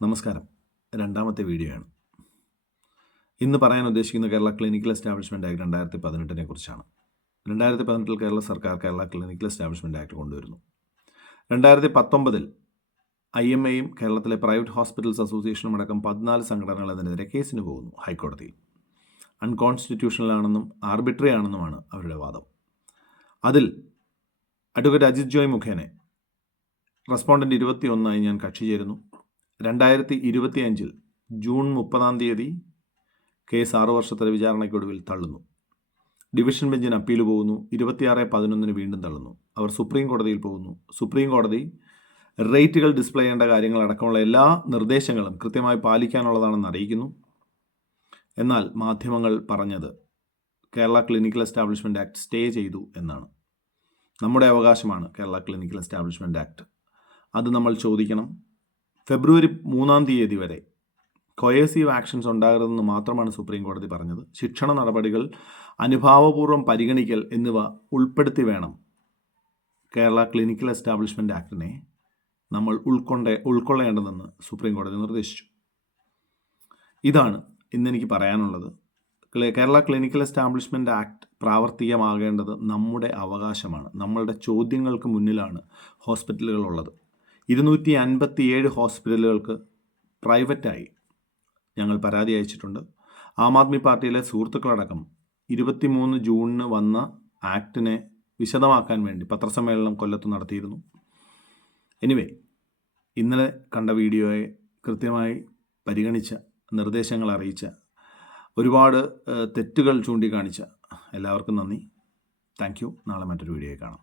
നമസ്കാരം. രണ്ടാമത്തെ വീഡിയോയാണ്. ഇന്ന് പറയാൻ ഉദ്ദേശിക്കുന്ന കേരള ക്ലിനിക്കൽ എസ്റ്റാബ്ലിഷ്മെൻറ്റ് ആക്ട് 2018 കുറിച്ചാണ്. 2018 കേരള സർക്കാർ കേരള ക്ലിനിക്കൽ എസ്റ്റാബ്ലിഷ്മെൻറ്റ് ആക്ട് കൊണ്ടുവരുന്നു. 2019 IMAയും കേരളത്തിലെ പ്രൈവറ്റ് ഹോസ്പിറ്റൽസ് അസോസിയേഷനും അടക്കം 14 സംഘടനകൾ അതിനെതിരെ കേസിന് പോകുന്നു ഹൈക്കോടതിയിൽ. അൺകോൺസ്റ്റിറ്റ്യൂഷണലാണെന്നും ആർബിട്രറി ആണെന്നുമാണ് അവരുടെ വാദം. അതിൽ അഡ്വക്കേറ്റ് അജിത് ജോയ് മുഖേന റെസ്പോണ്ടൻ്റ് 21 ഞാൻ കക്ഷി ചേരുന്നു. 2025 ജൂൺ 30 കേസ് 6 വർഷത്തെ വിചാരണയ്ക്കൊടുവിൽ തള്ളുന്നു. ഡിവിഷൻ ബെഞ്ചിന് അപ്പീൽ പോകുന്നു. 26/11 വീണ്ടും തള്ളുന്നു. അവർ സുപ്രീം കോടതിയിൽ പോകുന്നു. സുപ്രീം കോടതി റേറ്റുകൾ ഡിസ്പ്ലേ ചെയ്യേണ്ട കാര്യങ്ങളടക്കമുള്ള എല്ലാ നിർദ്ദേശങ്ങളും കൃത്യമായി പാലിക്കാനുള്ളതാണെന്ന് അറിയിക്കുന്നു. എന്നാൽ മാധ്യമങ്ങൾ പറഞ്ഞത് Kerala clinical establishment act stay ചെയ്തു എന്നാണ്. നമ്മുടെ അവകാശമാണ് കേരള ക്ലിനിക്കൽ എസ്റ്റാബ്ലിഷ്മെൻറ്റ് ആക്ട്. അത് നമ്മൾ ചോദിക്കണം. ഫെബ്രുവരി 3 വരെ കൊയേസീവ് ആക്ഷൻസ് ഉണ്ടാകരുതെന്ന് മാത്രമാണ് സുപ്രീം കോടതി പറഞ്ഞത്. ശിക്ഷണ നടപടികൾ അനുഭാവപൂർവ്വം പരിഗണിക്കൽ എന്നിവ ഉൾപ്പെടുത്തി വേണം കേരള ക്ലിനിക്കൽ എസ്റ്റാബ്ലിഷ്മെൻറ്റ് ആക്ടിനെ നമ്മൾ ഉൾക്കൊള്ളേണ്ടതെന്ന് സുപ്രീം കോടതി നിർദ്ദേശിച്ചു. ഇതാണ് ഇന്നെനിക്ക് പറയാനുള്ളത്. കേരള ക്ലിനിക്കൽ എസ്റ്റാബ്ലിഷ്മെൻറ്റ് ആക്ട് പ്രാവർത്തികമാകേണ്ടത് നമ്മുടെ അവകാശമാണ്. നമ്മളുടെ ചോദ്യങ്ങൾക്ക് മുന്നിലാണ് ഹോസ്പിറ്റലുകളുള്ളത്. 257 ഹോസ്പിറ്റലുകൾക്ക് പ്രൈവറ്റായി ഞങ്ങൾ പരാതി അയച്ചിട്ടുണ്ട്. ആം ആദ്മി പാർട്ടിയിലെ സുഹൃത്തുക്കളടക്കം 23 ജൂണിന് വന്ന ആക്ടിനെ വിശദമാക്കാൻ വേണ്ടി പത്രസമ്മേളനം കൊല്ലത്ത് നടത്തിയിരുന്നു. എനിവേ, ഇന്നലെ കണ്ട വീഡിയോയെ കൃത്യമായി പരിഗണിച്ച, നിർദ്ദേശങ്ങൾ അറിയിച്ച, ഒരുപാട് തെറ്റുകൾ ചൂണ്ടിക്കാണിച്ച എല്ലാവർക്കും നന്ദി. Thank you. നാളെ മറ്റൊരു വീഡിയോയിൽ കാണാം.